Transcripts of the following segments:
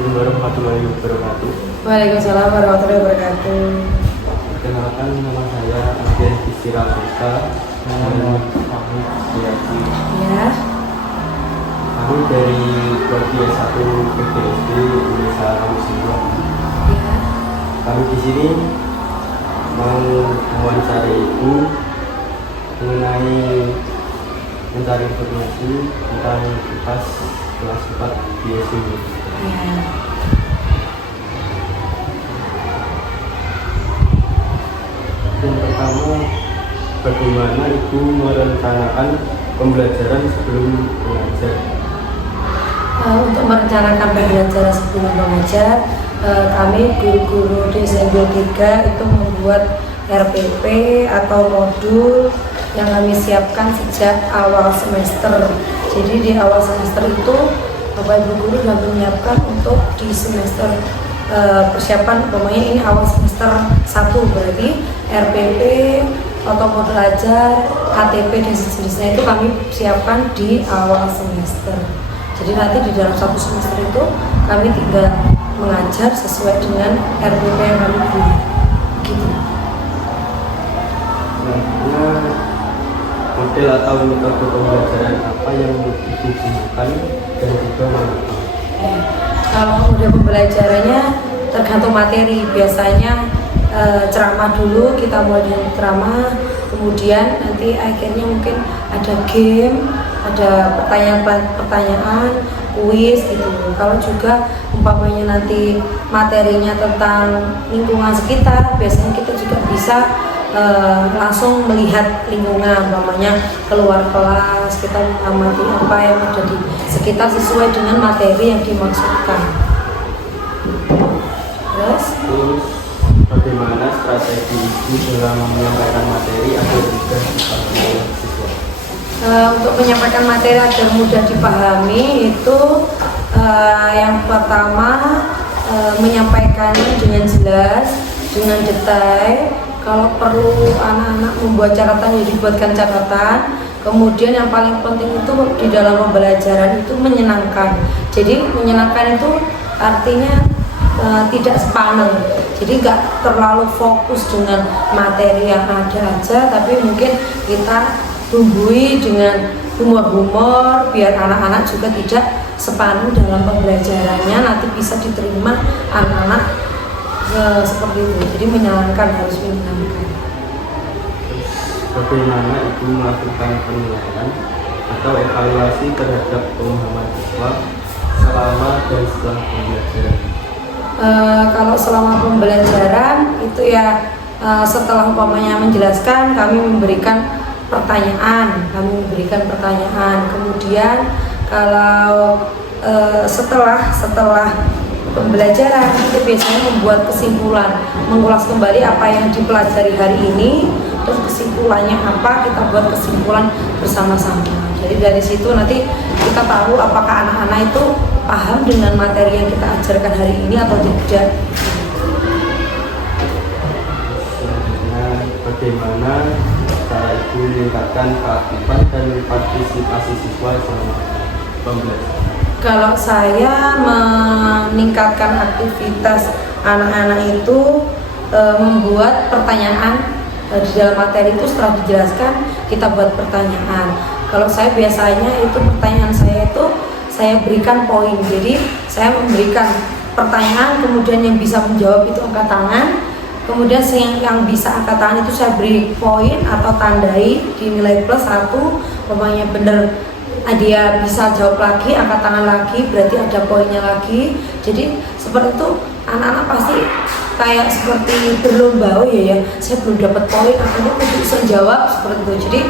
Assalamualaikum warahmatullahi wabarakatuh. Waalaikumsalam warahmatullahi wabarakatuh. Perkenalkan, nama saya Alfian Istirahat. Nama kami Yati. Ya. Kami dari keluarga 1 PGSD Indonesia Ramusingwa. Ya. Kami di sini mau mewawancarai ibu mengenai mencari informasi tentang IPAS kelas 4 di SD. Ya. Yang pertama, bagaimana ibu merencanakan pembelajaran sebelum mengajar? Untuk merencanakan pembelajaran sebelum mengajar, kami guru-guru di SMP 3 itu membuat RPP atau modul yang kami siapkan sejak awal semester. Jadi di awal semester itu Bapak Ibu guru sudah menyiapkan untuk di semester persiapan, umpamanya ini awal semester 1 berarti RPP atau modul ajar, KTP dan sejenisnya itu kami siapkan di awal semester. Jadi nanti di dalam satu semester itu kami tinggal mengajar sesuai dengan RPP yang kami buat. Gitu. Selanjutnya, model atau metode pembelajaran apa yang digunakan dan juga mengapa? Kalau udah pembelajarannya tergantung materi, biasanya ceramah dulu, kita mulai dengan ceramah, kemudian nanti akhirnya mungkin ada game, ada pertanyaan, kuis gitu. Kalau juga umpamanya nanti materinya tentang lingkungan sekitar, biasanya kita juga bisa langsung melihat lingkungan, umpamanya keluar kelas kita mengamati apa yang ada di sekitar sesuai dengan materi yang dimaksudkan. Terus bagaimana strategi ibu dalam menyampaikan materi agar mudah dipahami oleh siswa? Untuk menyampaikan materi agar mudah dipahami itu yang pertama menyampaikannya dengan jelas, dengan detail. Kalau perlu anak-anak membuat catatan, ya dibuatkan catatan. Kemudian yang paling penting itu di dalam pembelajaran itu menyenangkan. Jadi menyenangkan itu artinya tidak sepaneng. Jadi nggak terlalu fokus dengan materi yang ada aja, tapi mungkin kita bumbui dengan humor-humor biar anak-anak juga tidak sepaneng dalam pembelajarannya, nanti bisa diterima anak-anak seperti itu. Jadi menyenangkan, harus menyenangkan. Bagaimana ibu melakukan penilaian atau evaluasi terhadap pemahaman siswa selama dan setelah pembelajaran? Kalau selama pembelajaran itu ya setelah umpamanya menjelaskan, kami memberikan pertanyaan, kemudian kalau setelah pembelajaran itu biasanya membuat kesimpulan, mengulas kembali apa yang dipelajari hari ini, terus kesimpulannya apa, kita buat kesimpulan bersama-sama. Jadi dari situ nanti kita tahu apakah anak-anak itu paham dengan materi yang kita ajarkan hari ini atau tidak. Selanjutnya, bagaimana cara ibu meningkatkan keaktifan dan partisipasi siswa selama pembelajaran? Kalau saya meningkatkan aktivitas anak-anak itu membuat pertanyaan di dalam materi itu. Setelah dijelaskan kita buat pertanyaan. Kalau saya biasanya itu pertanyaan saya itu saya berikan poin. Jadi saya memberikan pertanyaan, kemudian yang bisa menjawab itu angkat tangan. Kemudian yang bisa angkat tangan itu saya beri poin atau tandai di nilai plus 1. Pokoknya benar, dia bisa jawab lagi, angkat tangan lagi, berarti ada poinnya lagi. Jadi seperti itu anak-anak pasti kayak seperti berlomba, oh ya saya belum dapat poin, akhirnya aku bisa jawab seperti itu.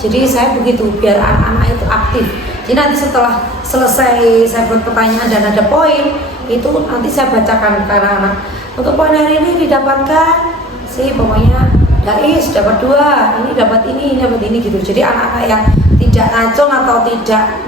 Jadi saya begitu biar anak-anak itu aktif. Jadi nanti setelah selesai saya buat pertanyaan dan ada poin, itu nanti saya bacakan ke anak-anak. Untuk poin hari ini didapatkan sih pokoknya Dais dapat 2, ini dapat ini gitu. Jadi anak-anak yang tidak ngacung atau tidak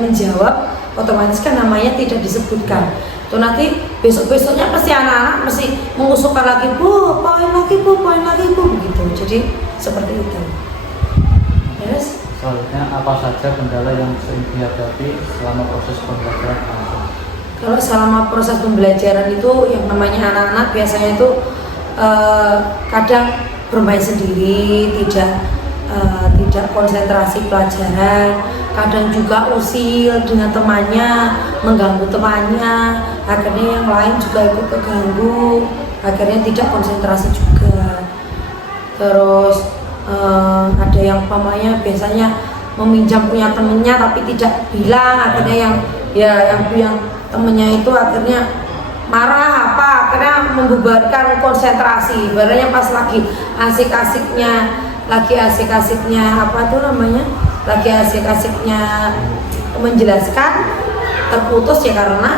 menjawab, otomatis kan namanya tidak disebutkan. Itu nanti besok-besoknya pasti anak-anak mesti mengusulkan lagi, bu, poin lagi bu, begitu. Jadi seperti itu. Yes. Selanjutnya, apa saja kendala yang sering dihadapi selama proses pembelajaran langsung? Kalau selama proses pembelajaran itu yang namanya anak-anak biasanya itu kadang bermain sendiri, tidak konsentrasi pelajaran, kadang juga usil dengan temannya, mengganggu temannya, akhirnya yang lain juga ikut keganggu, akhirnya tidak konsentrasi juga. Terus ada yang umpamanya biasanya meminjam punya temennya tapi tidak bilang, akhirnya yang temennya itu akhirnya marah akhirnya membubarkan konsentrasi. Ibaratnya pas lagi asik-asiknya lagi menjelaskan terputus ya karena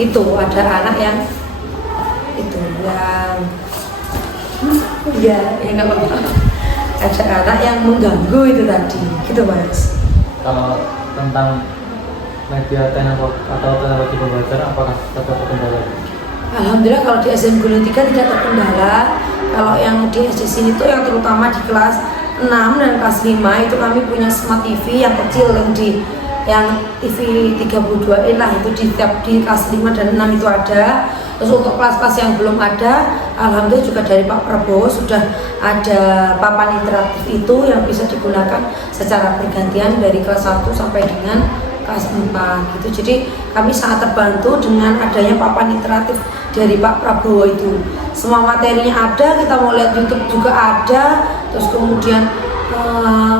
itu ada anak yang nggak apa-apa, ada anak yang mengganggu itu tadi gitu Mas. Kalau tentang media atau teknologi pembelajaran apakah tetap terkendala? Alhamdulillah kalau di SDN Gunung 3 tidak terkendala. Kalau yang di SD sini tuh yang terutama di kelas 6 dan kelas 5 itu kami punya smart TV yang kecil yang TV 32 in lah, itu di kelas 5 dan 6 itu ada. Terus untuk kelas-kelas yang belum ada, alhamdulillah juga dari Pak Prabowo sudah ada papan interaktif itu yang bisa digunakan secara bergantian dari kelas 1 sampai dengan kelas 4 gitu. Jadi kami sangat terbantu dengan adanya papan interaktif dari Pak Prabowo itu. Semua materinya ada, kita mau lihat YouTube juga ada. Terus kemudian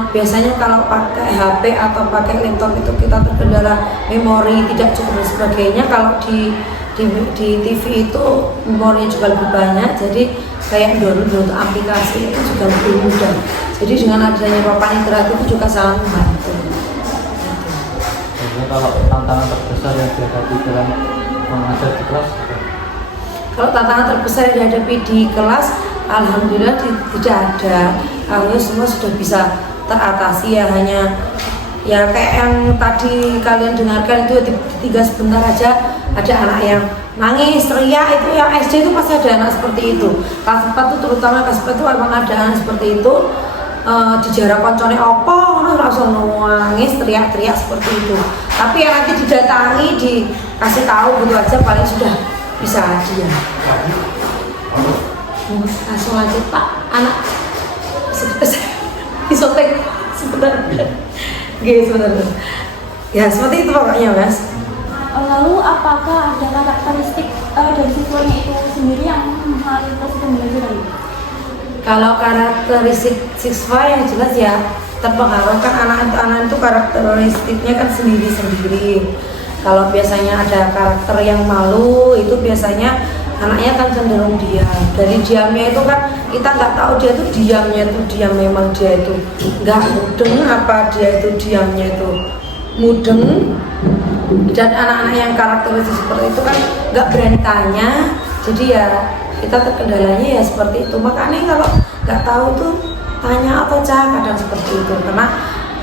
biasanya kalau pakai HP atau pakai laptop itu kita terkendala memori tidak cukup dan sebagainya. Kalau di TV itu memorinya juga lebih banyak, jadi kayak download aplikasi itu juga lebih mudah. Jadi dengan adanya papan interaktif itu juga sangat membantu. Jadi kalau tantangan terbesar yang dihadapi dalam mengajar di kelas, kalau tantangan terbesar yang dihadapi di kelas, alhamdulillah tidak ada. Alhamdulillah semua sudah bisa teratasi, ya hanya ya kayak yang tadi kalian dengarkan itu tiga sebentar aja ada anak yang nangis, teriak, itu yang SD itu pasti ada anak seperti itu. Kelas 4 itu terutama kelas 4 itu memang ada anak seperti itu. Dijarah koncone opo langsung nangis, teriak-teriak seperti itu. Tapi yang nanti didatangi, dikasih tahu gitu aja paling sudah bisa dia. Langsung aja Pak, anak disotek sebentar. Sebentar. Ya seperti itu pokoknya Mas. Lalu apakah ada karakteristik dari siswanya itu sendiri yang mengalami proses pembelajaran? Kalau karakteristik siswa yang jelas ya terpengaruh kan anak itu karakteristiknya kan sendiri-sendiri. Kalau biasanya ada karakter yang malu itu biasanya anaknya kan cenderung diam. Dari diamnya itu kan kita nggak tahu dia itu diamnya itu diam memang dia itu nggak mudeng apa dia itu diamnya itu mudeng. Dan anak-anak yang karakteristik seperti itu kan nggak berani tanya, jadi ya kita terkendalanya ya seperti itu. Makanya kalau nggak tahu tuh tanya atau kadang seperti itu, karena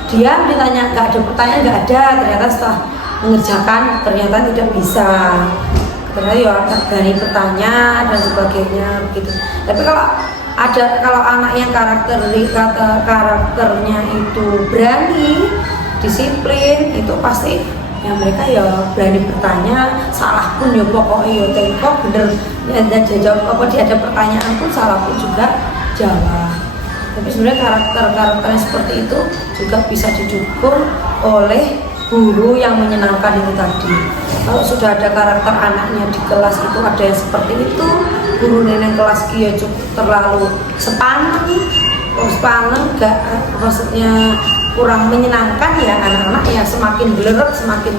diam ditanya nggak ada pertanyaan nggak ada, ternyata setelah mengerjakan ternyata tidak bisa, karena ya nggak berani bertanya dan sebagainya begitu. Tapi kalau anak yang karakternya itu berani, disiplin, itu pasti ya mereka ya berani bertanya, salah pun ya pokoknya ya kok bener ya jawab apa dia ada pertanyaan pun salah pun juga jawab. Tapi sebenarnya karakternya seperti itu juga bisa diukur oleh guru yang menyenangkan itu tadi. Kalau sudah ada karakter anaknya di kelas itu ada yang seperti itu, guru nenek kelas kia cukup terlalu sepaneng, gak maksudnya kurang menyenangkan, ya anak-anak ya semakin belerek, semakin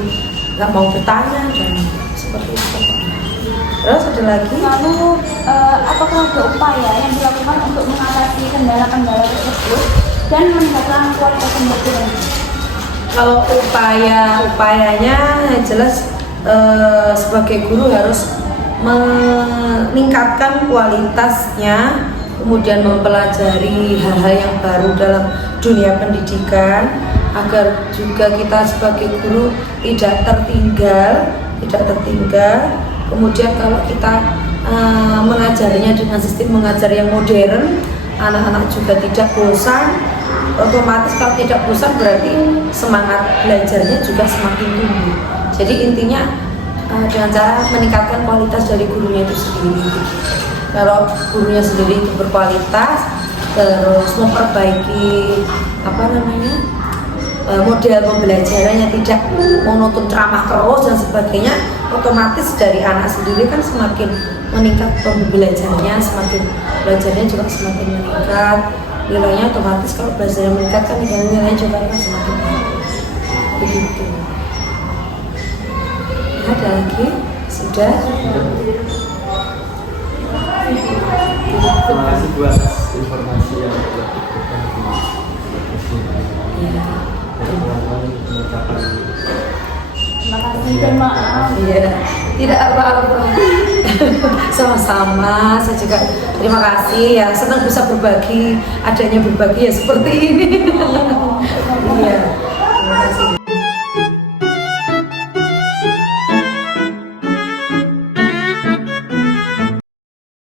nggak mau bertanya dan seperti itu. Terus ada lagi. Lalu apakah ada upaya yang dilakukan untuk mengatasi kendala-kendala tersebut dan meningkatkan kualitas pembelajaran? Kalau upayanya jelas sebagai guru harus meningkatkan kualitasnya, kemudian mempelajari hal-hal yang baru dalam dunia pendidikan agar juga kita sebagai guru tidak tertinggal. Kemudian kalau kita mengajarinya dengan sistem mengajar yang modern, anak-anak juga tidak bosan. Otomatis kalau tidak bosan berarti semangat belajarnya juga semakin tinggi. Jadi intinya dengan cara meningkatkan kualitas dari gurunya itu sendiri. Kalau gurunya sendiri itu berkualitas, terus memperbaiki model pembelajarannya, tidak monoton ceramah terus dan sebagainya, otomatis dari anak sendiri kan semakin meningkat pembelajarannya, semakin belajarnya juga semakin meningkat, nilainya otomatis kalau belajarnya meningkat kan nilainya juga akan semakin baik. Begitu. Ada lagi? Sudah? Terima kasih Bu atas informasi yang telah diberikan di Ya. teman-teman mengucapkan Terima kasih dan maaf. Iya, tidak apa-apa. Sama-sama, saya juga terima kasih ya, senang bisa berbagi, adanya berbagi ya seperti ini.